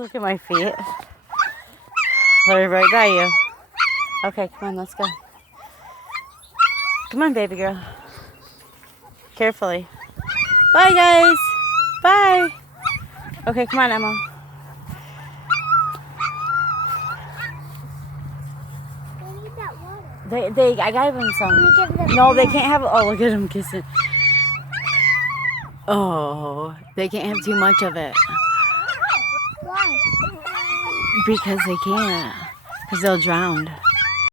Look at my feet. They're right by you. Okay, come on, let's go. Come on, baby girl. Carefully. Bye, guys. Bye. Okay, come on, Emma. They need that water. I gave them some. Can you give them No, they more? can't have. Oh, look at them kissing. Oh, they can't have too much of it Why? because they can't. Because they'll drown.